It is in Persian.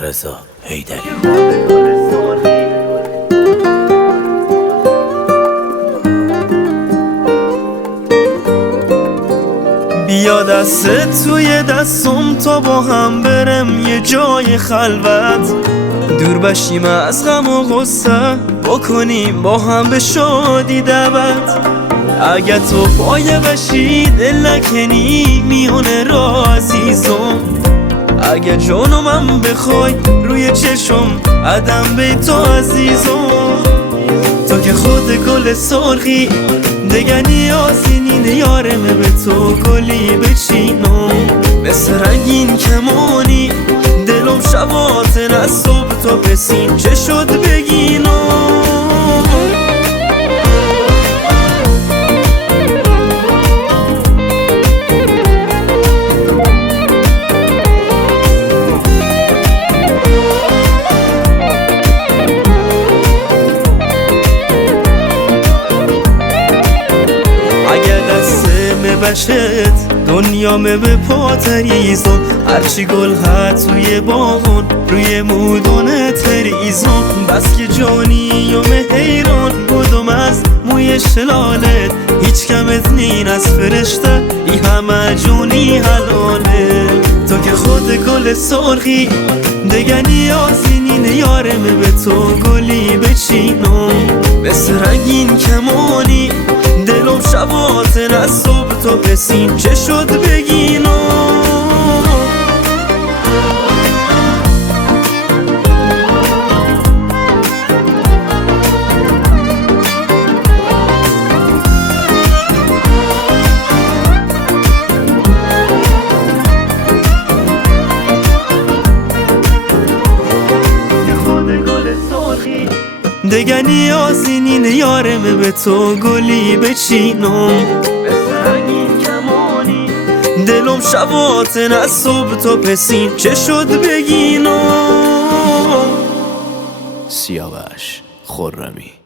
رضا حیدری. بیا دست توی دستم تا با هم برم یه جای خلوت، دور بشیم از غم و غصه، بکنیم با هم به شادی دعوت. اگه تو پایه بشی دل نکنی میونه را عزیزم، اگه جانو من بخوای روی چشم عدم به تو عزیزم. تو که خود گل سرخی دیگه نیازی نینه یارم به تو گلی بچینم، مثل رنگین کمانی دلم شباتن از صبح تا پسین چه شد بگینم. بشت دنیامه به پاتریزم، هرچی گل ها توی باغون روی مودونه تریزم. بس که جانیوم حیران بودم از موی شلالت، هیچ کمت نین از فرشته ای همه جونی حلاله. تو که خود گل سرخی دیگه نیازی نینه یارم به تو گلی بچینم، مثل رنگین کمانی دلم شباتن از صبح تا پسین چه شد بگینم. دیگه نیازی نینه یارم به تو گلی بچینم، مثل رنگین کمانی دلم شباتن از صبح تا پسین چه شد بگینم. سیاوش خرمی.